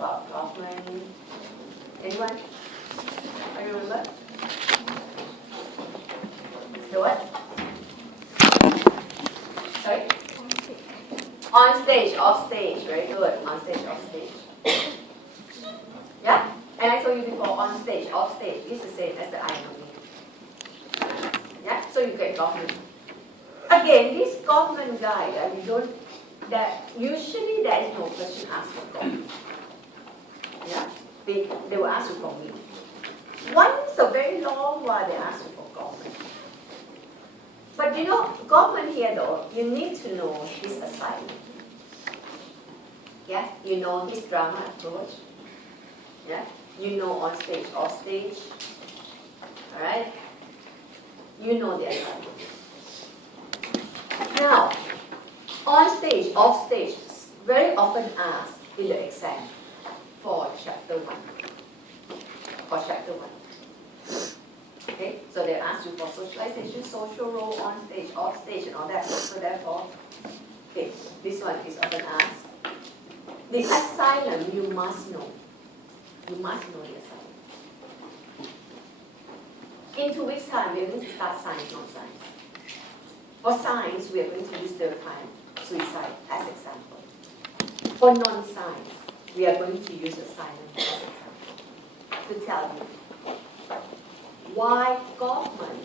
about Kaufman? Anyone? I remember? The what? Sorry? On stage, off stage. Very good. On stage, off stage. Yeah? And I told you before, on stage, off stage is the same as the I. Yeah? So you get Goffman. Again, this Goffman guy, usually there is no question asked for Goffman. Yeah? They will ask you for me. Once a very long while they ask you for Goffman. But you know, Goffman here though, you need to know his assignment. Yeah? You know his drama approach. Yeah? You know on stage, off stage. Alright? You know the assignment. Now, on stage, off stage, very often asked in the exam for chapter 1. For chapter 1. Okay, so they ask you for socialization, social role, on stage, off stage, and all that. So therefore, okay, this one is often asked. The assignment you must know. You must know the assignment. In 2 weeks' time, we're going to start science, non-science. For science, we are going to use the time suicide as example. For non-science, we are going to use assignment as example to tell you why Goffman,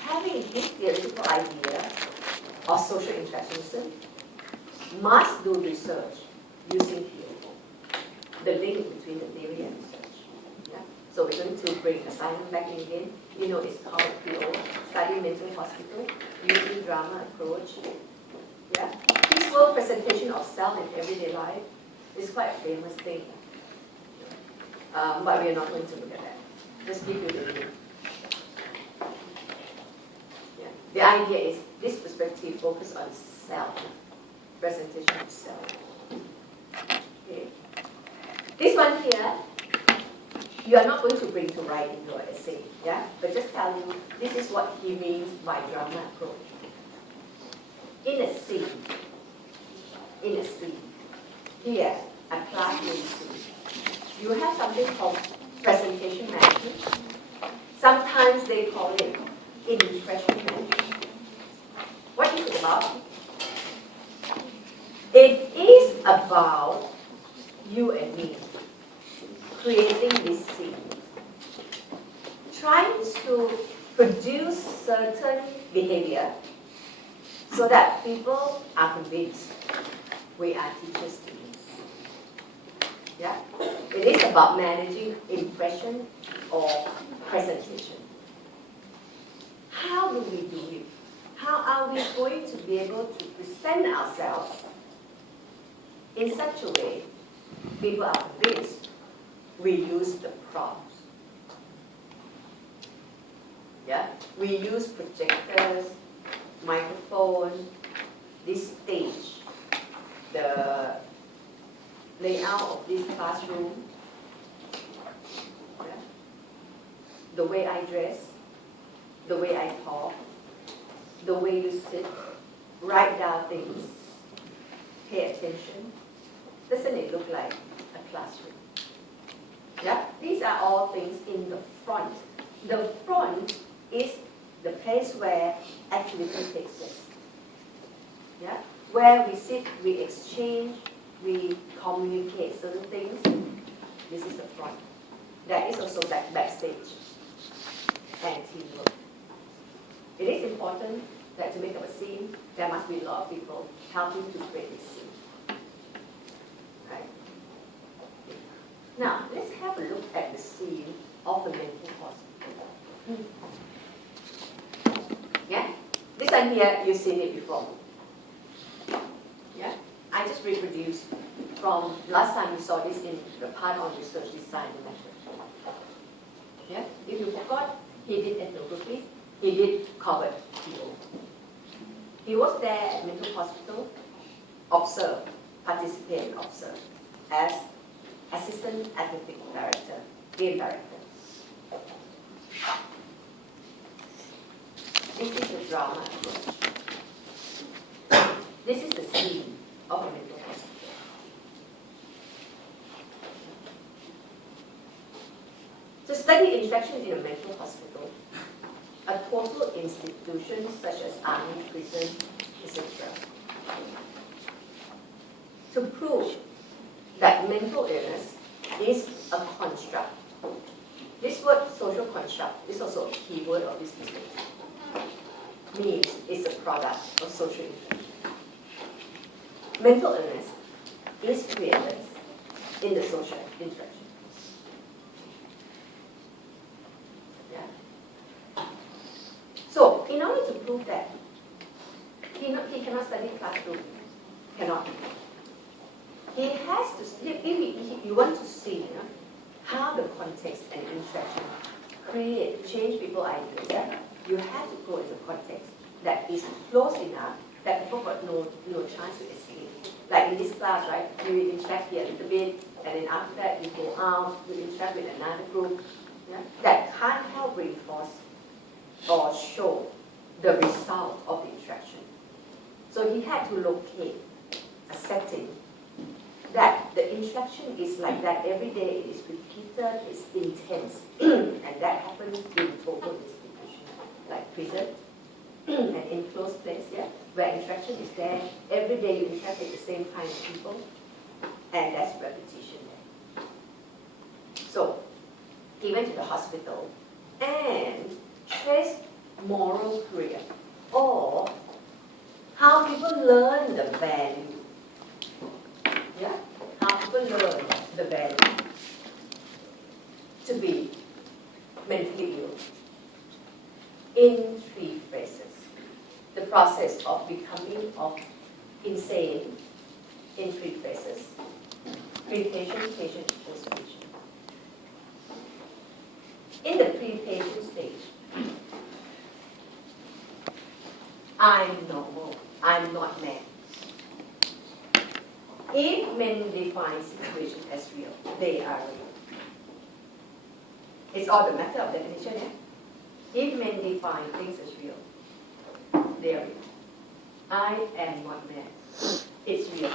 having this theoretical idea of social interactionism, must do research using PO, the link between the theory and research. Yeah? So we're going to bring assignment back in again. You know, it's called PO, Study Mental Hospital, using drama approach. Yeah? Peaceful presentation of self in everyday life is quite a famous thing. But we are not going to look at that. Just give you the name. Yeah. The idea is this perspective focuses on self, presentation of self. Okay. This one here, you are not going to bring to write in your essay, yeah? But just tell you, this is what he means by drama approach. In a scene, here, a classroom scene, you have something called presentation management. Sometimes they call it impression management. What is it about? It is about you and me creating this scene, trying to produce certain behavior so that people are convinced we are teacher students. Yeah? It is about managing impression or presentation. How do we do it? How are we going to be able to present ourselves in such a way people are convinced? We use the prompts. Yeah? We use projectors, microphone, this stage, the layout of this classroom, yeah? The way I dress, the way I talk, the way you sit, write down things, pay attention. Doesn't it look like a classroom? Yeah? These are all things in the front. The front is the place where activity takes place. Yeah? Where we sit, we exchange, we communicate certain things. This is the front. There is also backstage and teamwork. It is important that to make up a scene, there must be a lot of people helping to create this scene. Right? Now, let's have a look at the scene of the mental hospital. Yeah? This one here, you've seen it before. Yeah? I just reproduced from last time you saw this in the part on research design method. Yeah? If you forgot, he did ethnography, he did covered PO. He was there at mental hospital, observed, participate and observe as assistant athletic director, game director. This is the drama approach. This is the scene of a mental hospital. To study infections in a mental hospital, a total institution such as army, prison, etc. To prove that mental illness is a construct. This word social construct is also a key word of this debate. Means it's a product of social infection. Mental illness is created in the social infection. Yeah. So, in order to prove that, he cannot study classroom. Cannot. He has to, if you want to see how the context and interaction change people's ideas, you have to go in the context that is close enough that people got no chance to escape. Like in this class, right, you interact here a little bit, and then after that you go out, you interact with another group. Yeah? That can't help reinforce or show the result of the interaction. So he had to locate a setting that the interaction is like that every day, it is repeated, it's intense, and that happens in total institution, like prison, an enclosed place, yeah, where interaction is there, every day you interact with the same kind of people, and there's repetition there. So, he went to the hospital and traced moral career, or how people learn the value. Yeah? How people learn the value to be mentally ill in 3 phases. The process of becoming insane in 3 phases. Pre-patient, patient, post-patient. In the pre-patient stage, I'm normal, I'm not mad. If men define situations as real, they are real. It's all the matter of definition, yeah? If men define things as real, they are real. I am not mad. It's real.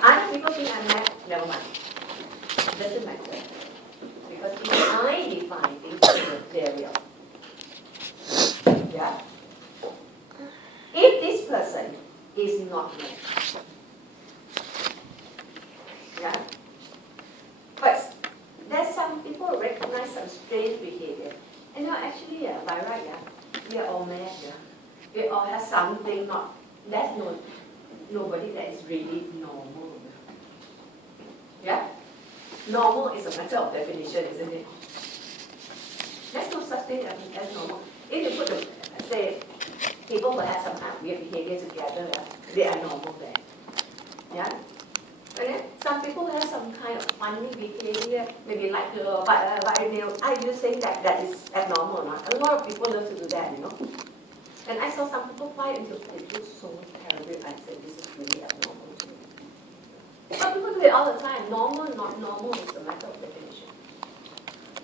Other people think I'm mad, never mind. It doesn't matter. Because if I define things as real, they're real. Yeah? If this person is not mad, yeah. But there's some people recognize some strange behavior. And actually, by right, we are all mad. We all have something not. There's nobody that is really normal. Yeah? Normal is a matter of definition, isn't it? There's no such thing as normal. If you put say, people who have some kind of weird behavior together, they are normal there. Yeah? And then some people have some kind of funny behavior, maybe like are you saying that is abnormal or not? A lot of people love to do that, And I saw some people fight until it looks so terrible. I said, this is really abnormal to me. Some people do it all the time. Normal, not normal is a matter of definition.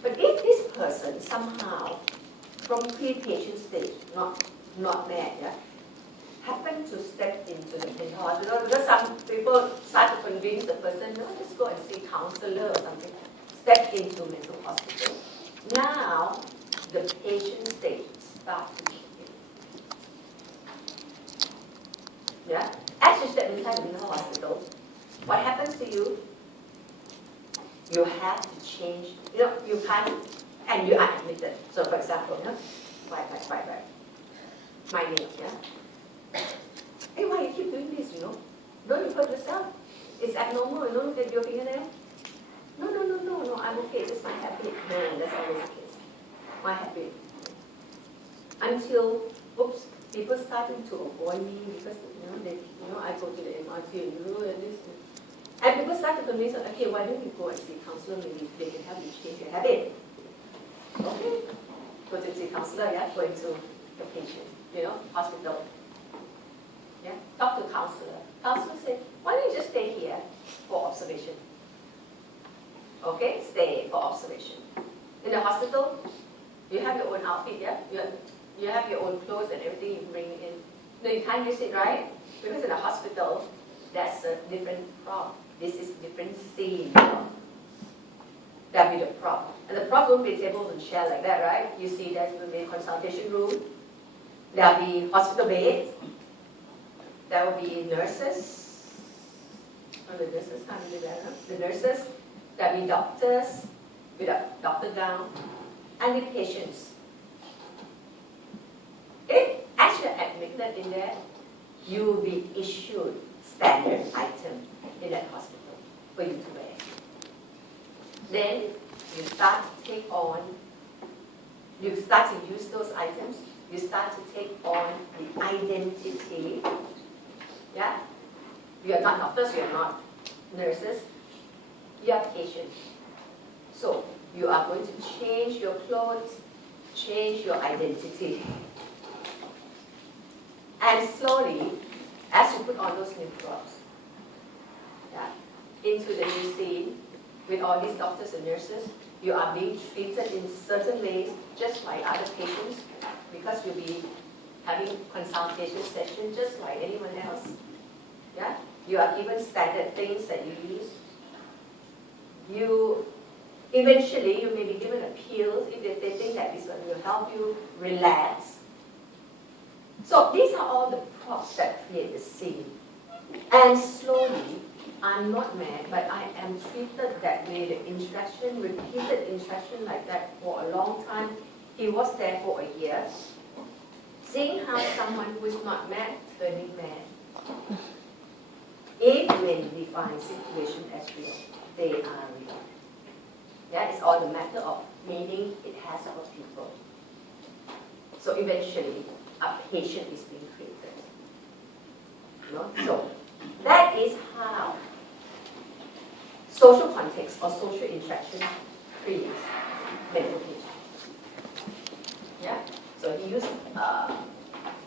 But if this person somehow, from pre-patient stage, not mad, happen to step into the mental hospital, because some people start to convince the person, no, just go and see a counselor or something. Step into mental hospital. Now, the patient stage starts to kick in. Yeah? As you step inside the mental hospital, what happens to you? You have to change, you can't, and you are admitted. So for example, right. My name, Hey, why you keep doing this, Don't you hurt yourself? It's abnormal, look at your fingernail. No, I'm okay, it's my habit. No, that's always the case. My habit. Until, people starting to avoid me because, I go to the MRT and this. And people start to convince me, okay, why don't you go and see a counselor, maybe they can help you change your habit. Okay, go to see a counselor, go into the patient, hospital. Yeah, talk to counselor. Counselor said, why don't you just stay here for observation? Okay, stay for observation. In the hospital, you have your own outfit, You have your own clothes and everything you bring in. No, you can't use it, right? Because in the hospital, that's a different prop. This is different scene. That'll be the prop. And the prof will be tables and chairs like that, right? You see there will be a consultation room. There will be hospital beds. There will be nurses. Oh, the nurses can't do that, huh? The nurses. There will be doctors with a doctor gown. And with patients. If as you're admitted in there, you will be issued standard item in that hospital for you to wear. Then you start to take on, you start to use those items, you start to take on the identity. Yeah? You are not doctors, you are not nurses, you are patients. So you are going to change your clothes, change your identity. And slowly, as you put on those new clothes, yeah, into the new scene, with all these doctors and nurses, you are being treated in certain ways, just like other patients, because you'll be having consultation sessions just like anyone else. Yeah? You are given standard things that you use. Eventually, you may be given a pill if they think that this one will help you relax. So these are all the props that create the scene. And slowly, I'm not mad, but I am treated that way, the interaction, repeated interaction like that for a long time. He was there for a year. Seeing how someone who is not mad turning mad. If when we find situation as real, they are real. Yeah, it's all the matter of meaning it has for people. So eventually, a patient is being created. You know? So that is how social context or social interaction creates mental patient. Yeah? So he used a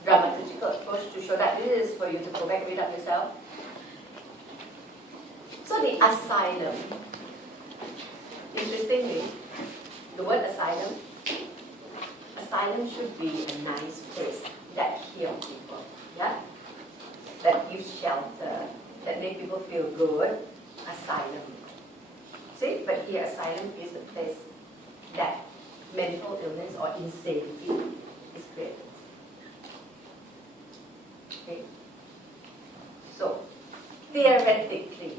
dramaturgical approach to show that this is for you to go back and read up yourself. So the asylum, interestingly, the word asylum should be a nice place that heals people, yeah? That gives shelter, that makes people feel good. Asylum. See, but here asylum is the place that mental illness or insanity is created. Okay? So, theoretically,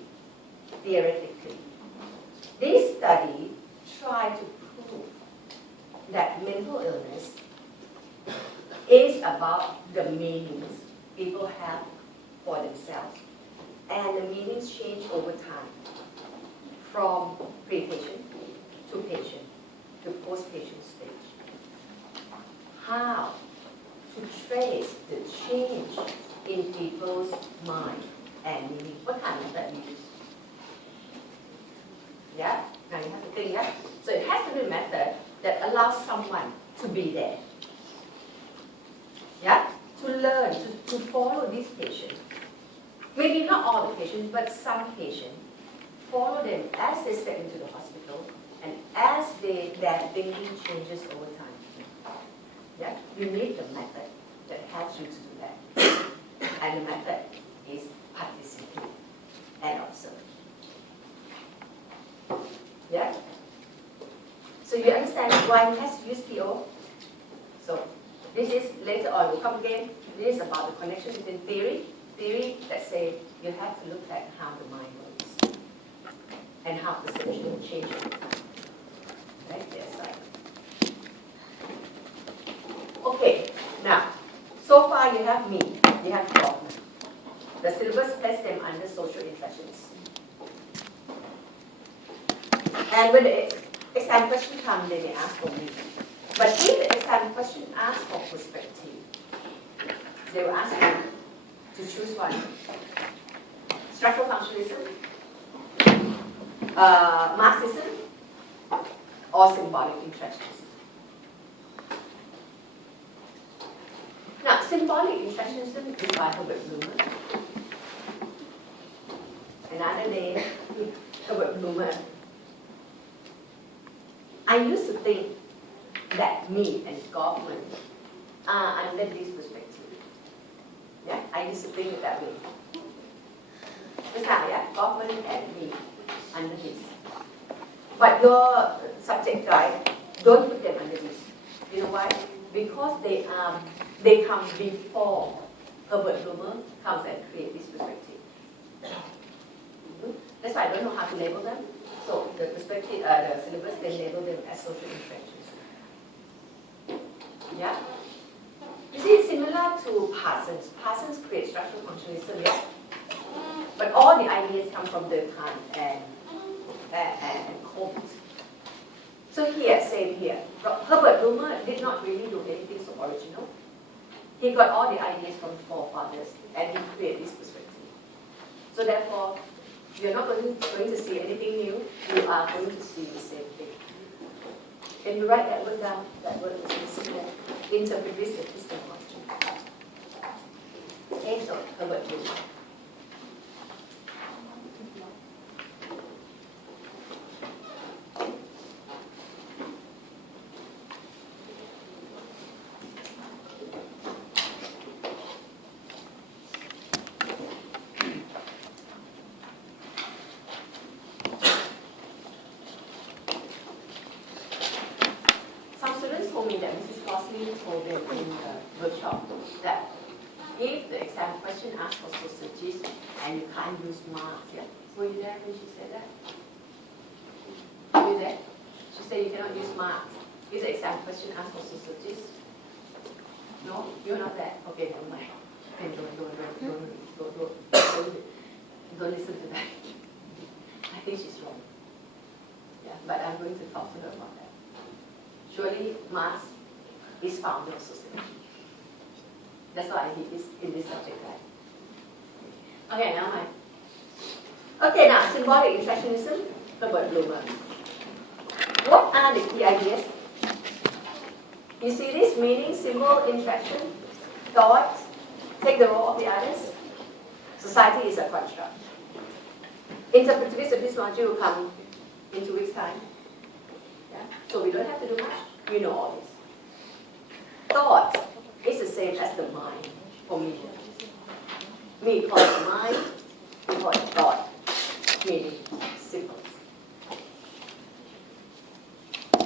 this study tried to prove that mental illness is about the meanings people have for themselves. And the meanings change over time from pre-patient to patient to post-patient stage. How to trace the change in people's mind and meaning. What kind of that means? Yeah? Now you have to think, yeah? So it has to be a method that allows someone to be there. Yeah? To learn, to follow these patients. Maybe not all the patients, but some patients. Follow them as they step into the hospital and as their thinking changes over time. Yeah? You need the method that helps you to do that. And the method is participate and observe. Yeah? So you understand why he has to use PO? So this is, later on, we'll come again, this is about the connection between theory that say you have to look at how the mind works and how perception changes over time. Right? There's like. Okay, now, so far you have me, you have Kaufman. The syllabus placed them under social interactions. And when the exam question comes, they may ask for me. But if the exam question asks for perspective, they will ask you to choose one. Structural functionalism, Marxism, or symbolic interactionism. Now, symbolic interactionism is by Herbert Blumer. Another name, Herbert Blumer. I used to think that me and Goffman are under this perspective. Yeah, I used to think it that way. Just now, yeah, Goffman and me under this. But your subject guide, don't put them under this. You know why? Because they come before Herbert Blumer comes and create this perspective. That's why I don't know how to label them. So the perspective, the syllabus, they label them as social interactions. Yeah? You see, it's similar to Parsons. Parsons creates structural functionalism, yeah? But all the ideas come from Durkheim and Comte. So here, same here. Herbert Blumer did not really do anything so original. He got all the ideas from forefathers and he created this perspective. So therefore, you're not going to see anything new, you are going to see the same thing. Can you write that word down? That word is missing there. Interpretive epistemology. Okay, so Herbert Blumer. Told them in the workshop that if the exam question asks for sociologists and you can't use marks, yeah? Were you there when she said that? Were you there? She said you cannot use marks. If the exam question asks for sociologists, no, you're not there. Okay, never mind. Okay, don't listen to that. I think she's wrong. Yeah, but I'm going to talk to her about that. Surely marks is found in society. That's why I did this in this subject, right? Okay, now Okay, now symbolic interactionism, Herbert Blumer. What are the key ideas? You see this meaning, symbol, interaction, thought, take the role of the others. Society is a construct. Interpretivist epistemology will come in 2 weeks' time. Yeah? So we don't have to do much. You know all this. Thought is the same as the mind for me. Me call it mind, we call it thought, meaning symbols.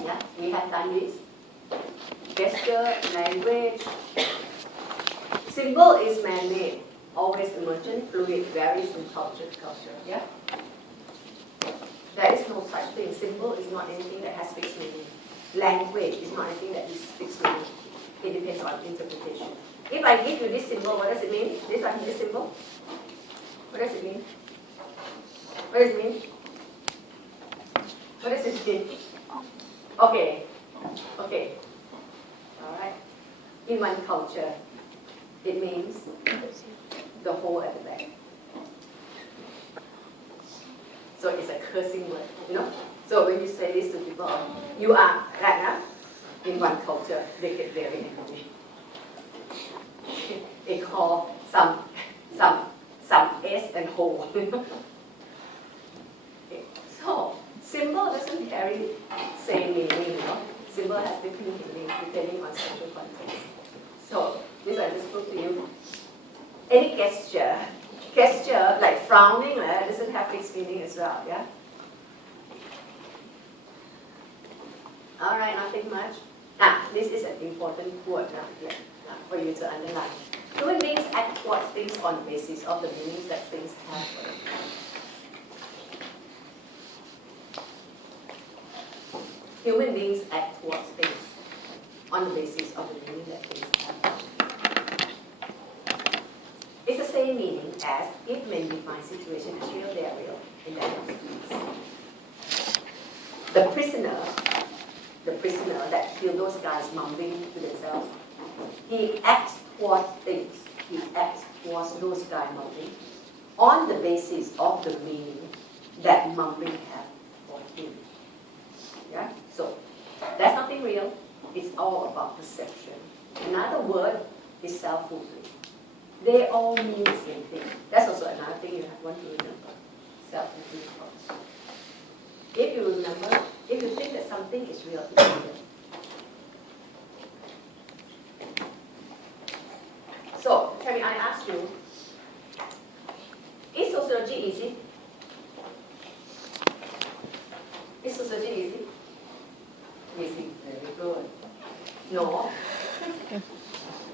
Yeah, we have done this. Gesture, language. Symbol is man-made, always emergent, fluid, varies from culture to culture. Yeah? There is no such thing. Symbol is not anything that has fixed meaning. Language is not anything that is fixed meaning. It depends on interpretation. If I give you this symbol, what does it mean? This symbol? What does it mean? What does it mean? What does it mean? Okay. Okay. Alright. In one culture, it means the whole at the back. So it's a cursing word, you know? So when you say this to people, you are right now. In one culture, they get very angry. They call some S and whole. Okay. So, symbol doesn't carry same meaning, you know. Symbol has different meanings depending on social context. So, this I just put to you. Any gesture like frowning, doesn't have fixed meaning as well, yeah? Alright, nothing much. This is an important word for you to underline. Human beings act towards things on the basis of the meanings that things have for them. Human beings act towards things on the basis of the meaning that things have. It's the same meaning as if men define situation as real, they are real, in that sense. The prisoner that killed those guys mumbling to themselves, he acts towards things. He acts towards those guys mumbling on the basis of the meaning that mumbling have for him. Yeah? So, that's nothing real. It's all about perception. Another word is self-fulfilling. They all mean the same thing. That's also another thing you want to remember. Self-fulfilling thoughts. If you remember, if you think that something is real, it's real. So, tell me, I ask you, is sociology easy? Is sociology easy? No.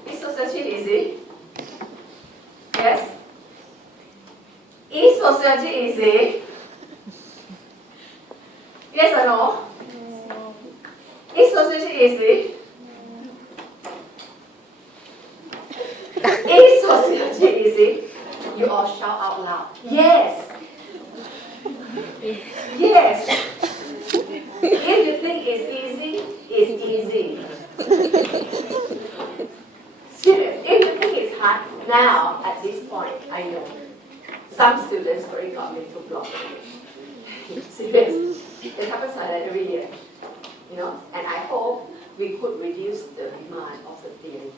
Is sociology easy? Yes? Is sociology easy? Yes or no? Is sociology easy? Is sociology easy? You all shout out loud. Yes. Yes. If you think it's easy, it's easy. Serious. If you think it's hard, now at this point, I know some students already got mental block. Serious. It happens like that every year. You know, and I hope we could reduce the demand of the theory.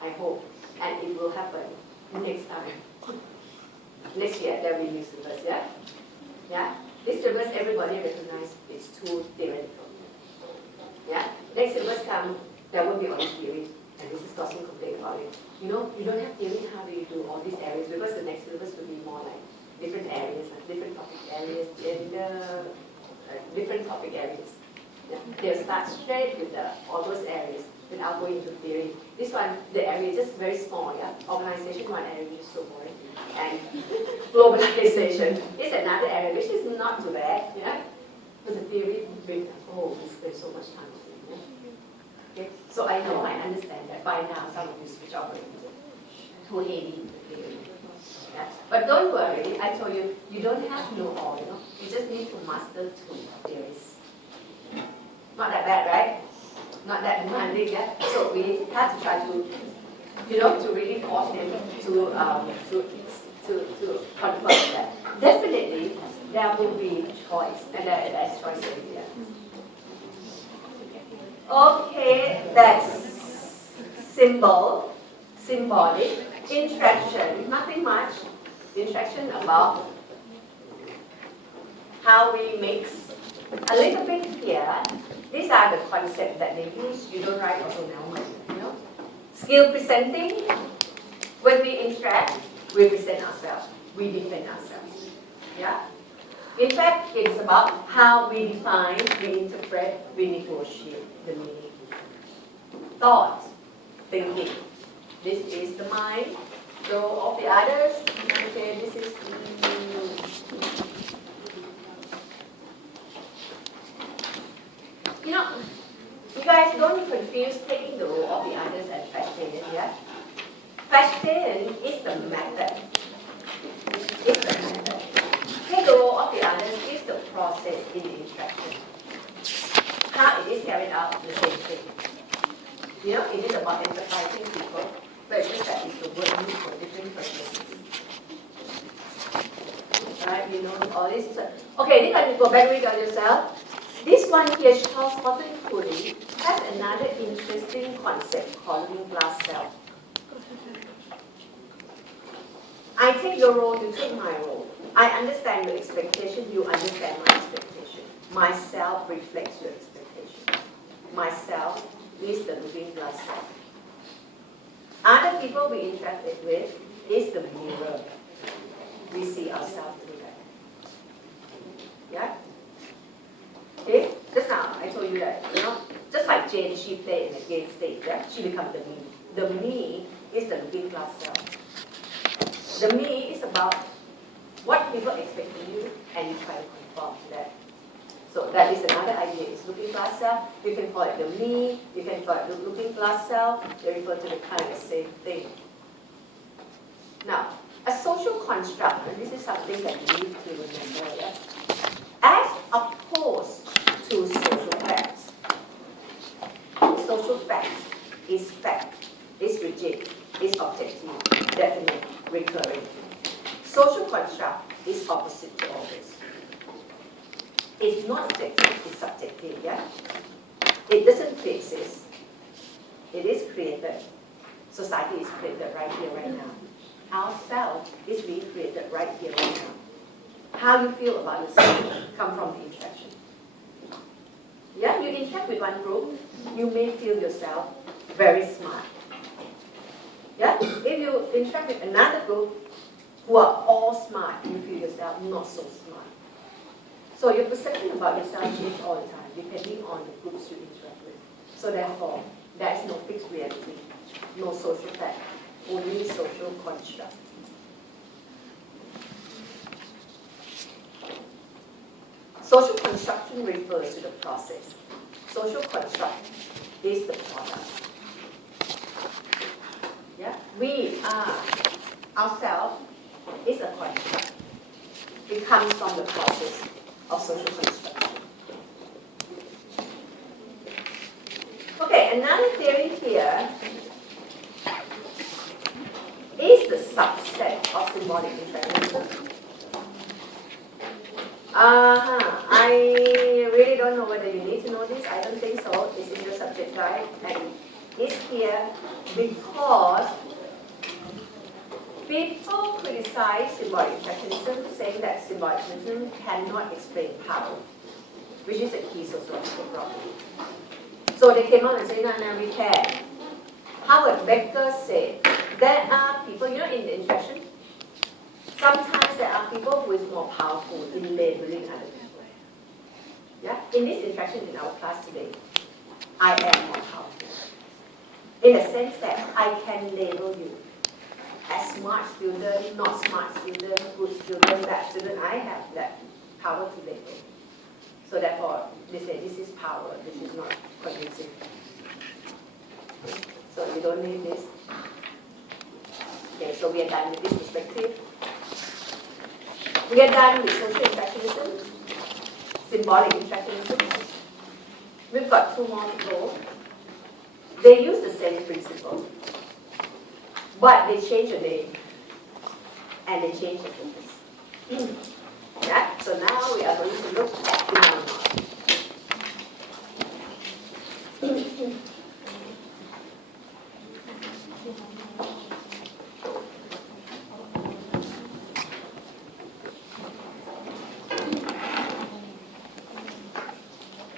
I hope, and it will happen next time. Next year there will be new syllabus, yeah? Yeah? This syllabus everybody recognizes it's too theoretical. Yeah? Next syllabus come, there will be all this theory, and this is causing complaint about it. You know, you don't have theory, how do you do all these areas? Because the next syllabus will be more like different areas, different topic areas, gender, different topic areas. Yeah? They'll start straight with all those areas without going into theory. This one, the area is just very small, yeah? Organization, one area which is so boring. And globalization is another area which is not too bad, yeah? But the theory, oh, we spend so much time on it, yeah? Okay? So I know, I understand that by now some of you switch off already. Too heavy in the theory. Yeah? But don't worry, I told you, you don't have to know all, you know? You just need to master 2 theories. Not that bad, right? Not that demanding, yeah? So we have to try to, you know, to really force them to confirm that. Definitely, there will be choice, and there's choice in here. Okay, that's symbolic, interaction, nothing much. Interaction about how we mix. A little bit here, these are the concepts that they use. You don't write also now, you know. Skill presenting, when we interact, we present ourselves, we defend ourselves. Yeah? In fact, it's about how we define, we interpret, we negotiate the meaning. Thought, thinking. This is the mind. So of the others, okay, this is you know, you guys don't confuse taking the role of the others and Verstehen, yeah? Verstehen is the method. It's the method. Take the role of the others is the process in the interaction. How it is carried out, the same thing. You know, it is about empathizing people, but it's just that it's the word used for different purposes. Right, you know, all this. Okay, this one, go back and read on yourself. This one here, Charles Horton Cooley, has another interesting concept called looking glass self. I take your role, you take my role. I understand your expectation, you understand my expectation. Myself reflects your expectation. Myself is the looking glass self. Other people we interact with is the mirror. We see ourselves through that. Yeah? Okay? Just now, I told you that, you know, just like Jane, she played in the game stage, yeah? She becomes the me. The me is the looking glass self. The me is about what people expect from you, and you try to conform to that. So that is another idea, is looking glass self. You can call it the me, you can call it the looking glass self. They refer to the kind of same thing. Now, a social construct, and this is something that you need to remember, yeah? As opposed to social facts. Social facts is fact, is rigid, is objective, definite, recurring. Social construct is opposite to all this. It's not objective, it's subjective, yeah? It doesn't pre-exist. It is created. Society is created right here, right now. Our self is being created right here, right now. How you feel about yourself come from the interaction. Yeah, you interact with one group, you may feel yourself very smart. Yeah, if you interact with another group who are all smart, you feel yourself not so smart. So your perception about yourself changes all the time, depending on the groups you interact with. So therefore, There is no fixed reality, no social fact, only social construct. Social construction refers to the process. Social construct is the product. Yeah? We are, ourselves is a construct. It comes from the process of social construction. Okay, another theory here is the subset of symbolic interactionism. I really don't know whether you need to know this. I don't think so. It's in your subject guide, and it's here because people criticize symbolic interactionism, saying that symbolic interactionism cannot explain power, which is a key sociological problem. So they came out and said, no, we can. Howard Becker said, there are people, in the interaction, sometimes there are people who is more powerful in labeling other people. Yeah? In this interaction in our class today, I am more powerful. In the sense that I can label you as smart student, not smart student, good student, bad student. I have that power to label. So therefore, they say this is power, which is not convincing. So you don't need this. Okay, so we are done with this perspective. We are done with social interactionism, symbolic interactionism. We've got two more to go. They use the same principle, but they change the name and they change the focus. Yeah? So now we are going to look at phenomenon.